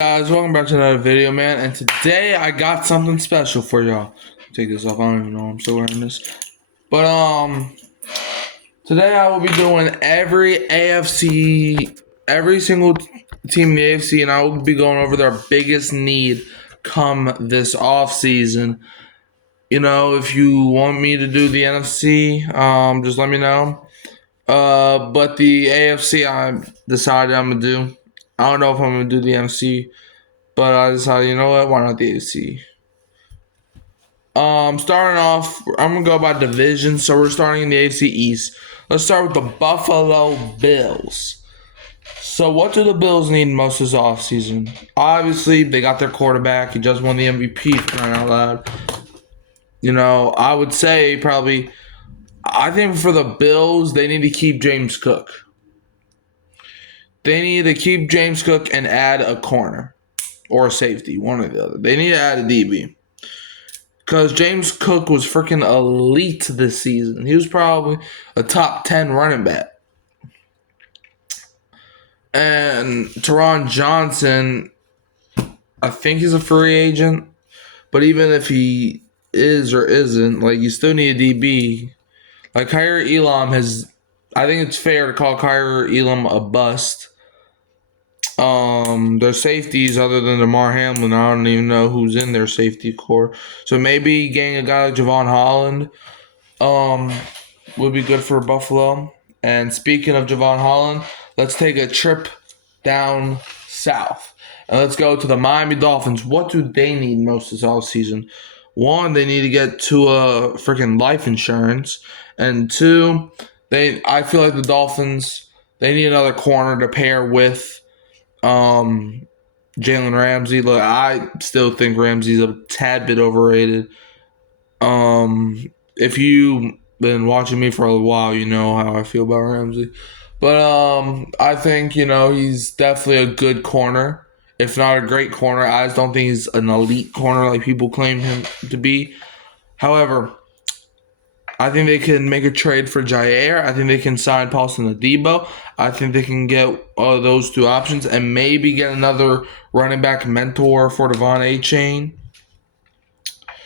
Guys, welcome back to another video, man. And today I got something special for y'all. Take this off. I don't even know I'm still wearing this. But today I will be doing every AFC, every single team in the AFC, and I will be going over their biggest need come this offseason. You know, if you want me to do the NFC, just let me know. But the AFC, I decided I'm gonna do. I don't know if I'm gonna do the NFC. But I decided, you know what? Why not the AFC? Starting off, I'm gonna go by division. So we're starting in the AFC East. Let's start with the Buffalo Bills. So what do the Bills need most this offseason? Obviously, they got their quarterback. He just won the MVP for crying out loud. You know, I would say probably. I think for the Bills, they need to keep James Cook. They need to keep James Cook and add a corner or a safety, one or the other. They need to add a DB. Because James Cook was freaking elite this season. He was probably a top 10 running back. And Teron Johnson, I think he's a free agent. But even if he is or isn't, like, you still need a DB. Like, Kyer Elam has... I think it's fair to call Kyer Elam a bust. Their safeties, other than DeMar Hamlin, I don't even know who's in their safety core. So maybe getting a guy like Javon Holland would be good for Buffalo. And speaking of Javon Holland, let's take a trip down south. And let's go to the Miami Dolphins. What do they need most this offseason? One, they need to get to a freaking life insurance. And two, I feel like the Dolphins, they need another corner to pair with Jalen Ramsey. Look, I still think Ramsey's a tad bit overrated. If you've been watching me for a while, you know how I feel about Ramsey. But I think, he's definitely a good corner. If not a great corner, I just don't think he's an elite corner like people claim him to be. However, I think they can make a trade for Jair. I think they can sign Paulson Adebo. I think they can get those two options and maybe get another running back mentor for Devon A-Chain.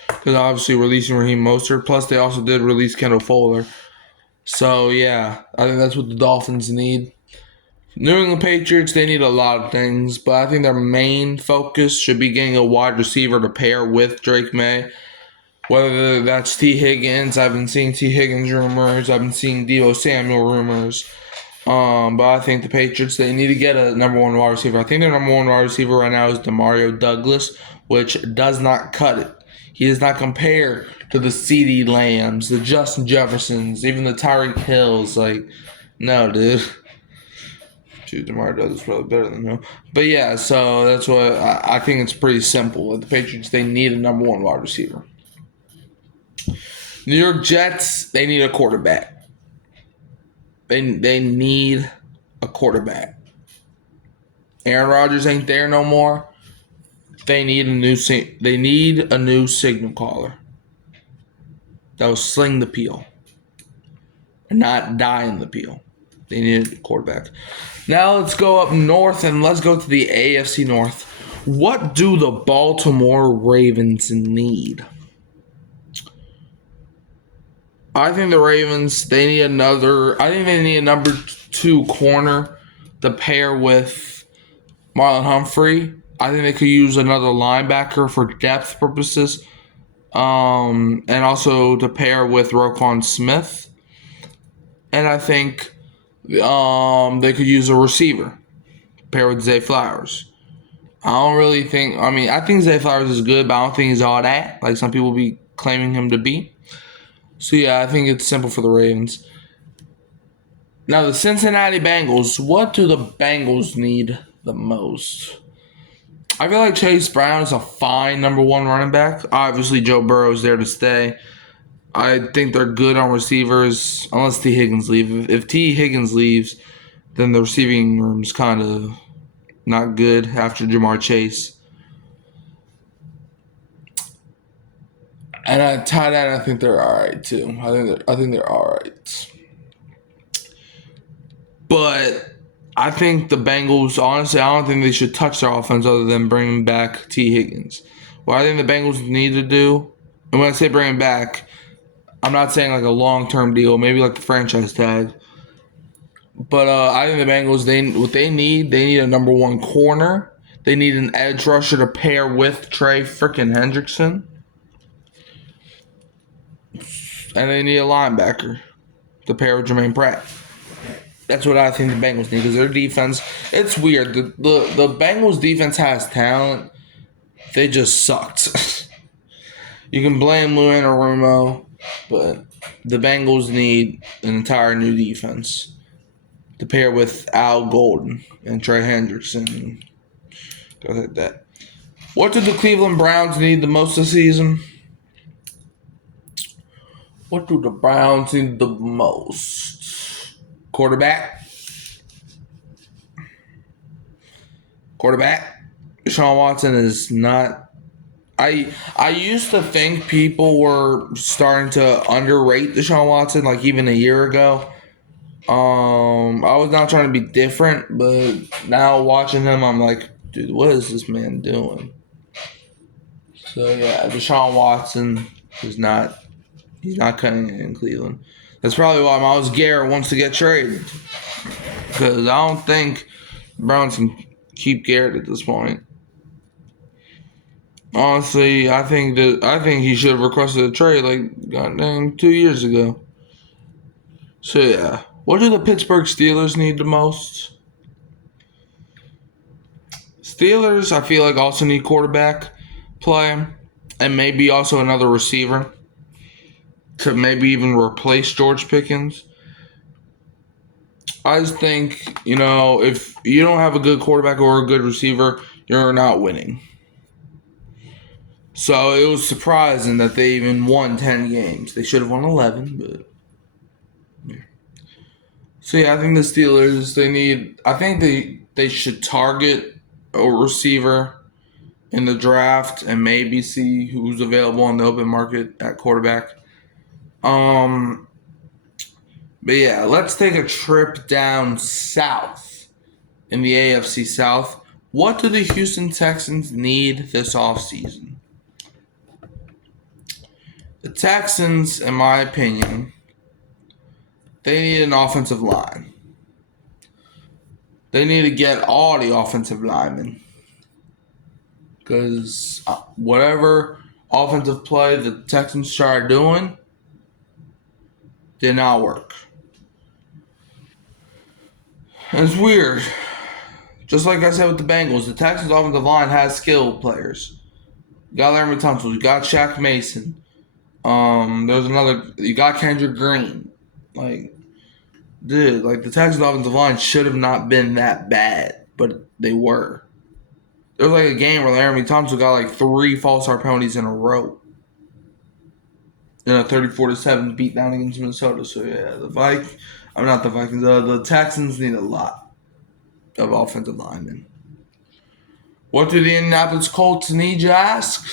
Because obviously releasing Raheem Mostert. Plus, they also did release Kendall Fuller. So, yeah, I think that's what the Dolphins need. New England Patriots, they need a lot of things. But I think their main focus should be getting a wide receiver to pair with Drake May. Whether that's T. Higgins, I've been seeing T. Higgins rumors. I've been seeing Deebo Samuel rumors. But I think the Patriots, they need to get a number one wide receiver. I think their number one wide receiver right now is Demario Douglas, which does not cut it. He does not compare to the CeeDee Lambs, the Justin Jeffersons, even the Tyreek Hills. Like, no, dude. Dude, Demario Douglas is probably better than him. But yeah, so that's what I think it's pretty simple. The Patriots, they need a number one wide receiver. New York Jets, they need a quarterback. They need a quarterback. Aaron Rodgers ain't there no more. They need a new signal caller that will sling the peel and not die in the peel. They need a quarterback. Now let's go up north and let's go to the AFC North. What do the Baltimore Ravens need? I think the Ravens, they need a number two corner to pair with Marlon Humphrey. I think they could use another linebacker for depth purposes. And also to pair with Roquan Smith. And I think they could use a receiver. Pair with Zay Flowers. I think Zay Flowers is good, but I don't think he's all that. Like some people be claiming him to be. So, yeah, I think it's simple for the Ravens. Now, the Cincinnati Bengals. What do the Bengals need the most? I feel like Chase Brown is a fine number one running back. Obviously, Joe Burrow is there to stay. I think they're good on receivers, unless T. Higgins leaves. If T. Higgins leaves, then the receiving room is kind of not good after Jamar Chase. And at tight end, I think they're all right too. I think they're all right. But I think the Bengals, honestly, I don't think they should touch their offense other than bringing back T. Higgins. What I think the Bengals need to do, and when I say bring him back, I'm not saying like a long-term deal, maybe like the franchise tag. But I think the Bengals, they need a number one corner. They need an edge rusher to pair with Trey freaking Hendrickson. And they need a linebacker to pair with Jermaine Pratt. That's what I think the Bengals need because their defense, it's weird. The Bengals defense has talent. They just sucked. You can blame Lou Anarumo, but the Bengals need an entire new defense to pair with Al Golden and Trey Hendrickson. Go like that. What did the Cleveland Browns need the most this season? What do the Browns need the most? Quarterback. Deshaun Watson is not. I used to think people were starting to underrate Deshaun Watson, like even a year ago. I was not trying to be different, but now watching him, I'm like, dude, what is this man doing? So yeah, Deshaun Watson is not. He's not cutting it in Cleveland. That's probably why Myles Garrett wants to get traded. Because I don't think Browns can keep Garrett at this point. Honestly, I think he should have requested a trade like goddamn 2 years ago. So yeah. What do the Pittsburgh Steelers need the most? Steelers, I feel like also need quarterback play. And maybe also another receiver. To maybe even replace George Pickens. I just think, if you don't have a good quarterback or a good receiver, you're not winning. So it was surprising that they even won 10 games. They should have won 11, but yeah. So yeah, I think the Steelers, they should target a receiver in the draft and maybe see who's available on the open market at quarterback. But yeah, let's take a trip down south in the AFC South. What do the Houston Texans need this offseason? The Texans, in my opinion, they need an offensive line. They need to get all the offensive linemen. Because whatever offensive play the Texans started doing did not work. And it's weird. Just like I said with the Bengals, the Texans offensive line has skilled players. You got Larry Tunsil, you got Shaq Mason. There's another. You got Kendrick Green. The Texans offensive line should have not been that bad, but they were. There was a game where Laramie Thompson got 3 false start penalties in a row. In a 34-7 beatdown against Minnesota. So yeah, the Texans need a lot of offensive linemen. What do the Indianapolis Colts need, you ask?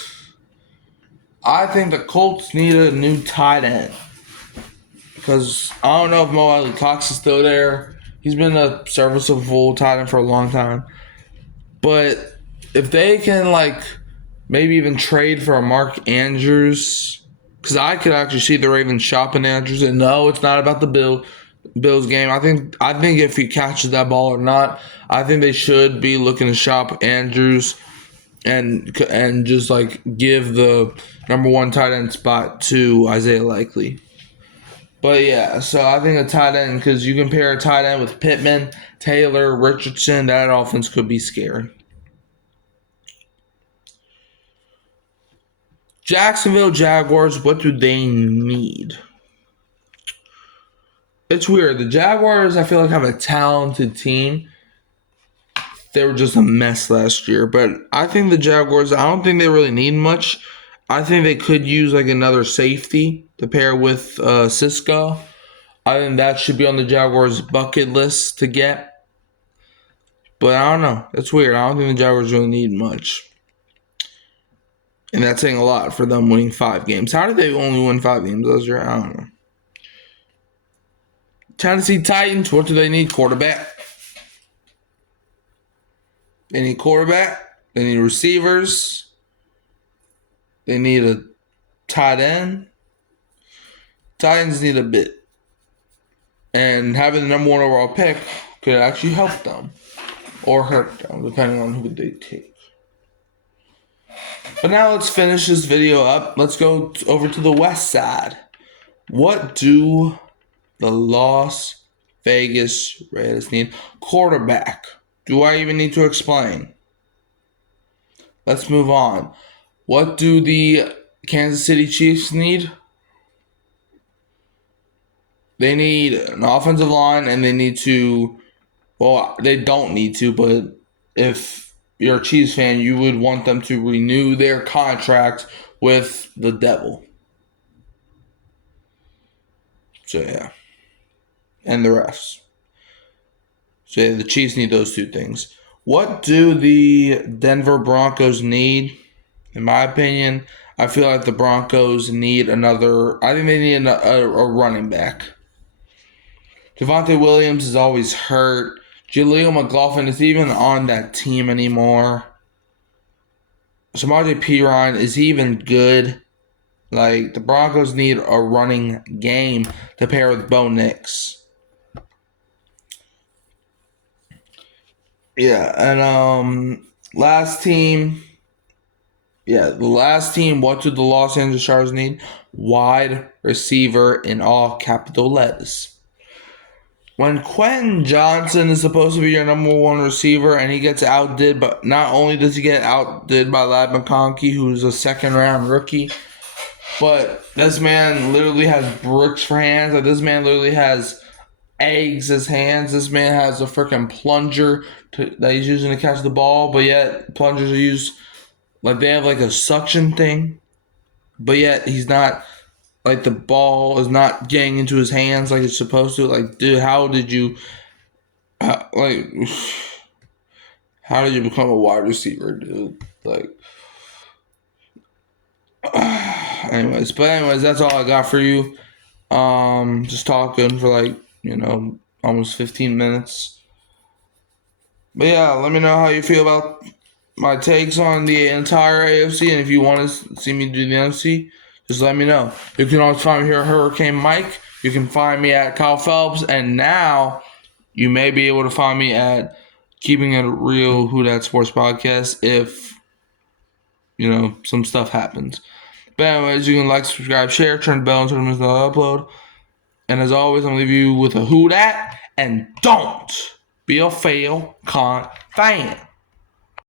I think the Colts need a new tight end. Because I don't know if Mo Alley Cox is still there. He's been a serviceable tight end for a long time. But if they can, maybe even trade for a Mark Andrews. Because I could actually see the Ravens shopping Andrews. And no, it's not about the Bills game. I think if he catches that ball or not, I think they should be looking to shop Andrews and just give the number 1 tight end spot to Isaiah Likely. But yeah, so I think a tight end, because you can pair a tight end with Pittman, Taylor, Richardson, that offense could be scary. Jacksonville Jaguars, what do they need? It's weird. The Jaguars, I feel have a talented team. They were just a mess last year. But I think the Jaguars, I don't think they really need much. I think they could use another safety to pair with Cisco. I think that should be on the Jaguars' bucket list to get. But I don't know. It's weird. I don't think the Jaguars really need much. And that's saying a lot for them winning 5 games. How did they only win 5 games last year? I don't know. Tennessee Titans, what do they need? Quarterback. They need quarterback. They need receivers. They need a tight end. Tight ends need a bit. And having the number 1 overall pick could actually help them or hurt them, depending on who they take. But now let's finish this video up. Let's go over to the west side. What do the Las Vegas Raiders need? Quarterback. Do I even need to explain? Let's move on. What do the Kansas City Chiefs need? They need an offensive line, and they need to, well, they don't need to, but if you're a Chiefs fan, you would want them to renew their contract with the devil. So, yeah. And the refs. So, yeah, the Chiefs need those 2 things. What do the Denver Broncos need? In my opinion, I feel like the Broncos need I think they need a running back. Javonte Williams is always hurt. Jaleel McLaughlin is even on that team anymore. Samaje Perine is even good. Like, the Broncos need a running game to pair with Bo Nix. Yeah, and last team. Yeah, the last team, what do the Los Angeles Chargers need? Wide receiver in all capital letters. When Quentin Johnson is supposed to be your number 1 receiver and he gets outdid, but not only does he get outdid by Ladd McConkey, who's a 2nd-round rookie, but this man literally has bricks for hands. Like, this man literally has eggs as hands. This man has a freaking plunger that he's using to catch the ball, but yet plungers are used, like, they have like a suction thing, but yet he's not, like, the ball is not getting into his hands like it's supposed to. Like, dude, how did you become a wide receiver, dude? Like, anyways, that's all I got for you. Just talking for like, almost 15 minutes. But yeah, let me know how you feel about my takes on the entire AFC, and if you want to see me do the NFC, just let me know. You can always find me here at Hurricane Mike. You can find me at Kyle Phelps, and now you may be able to find me at Keeping It Real Who Dat Sports Podcast if, some stuff happens. But anyways, you can like, subscribe, share, turn the bell, and turn the upload. And as always, I'm going to leave you with a who dat, and don't be a fail con fan.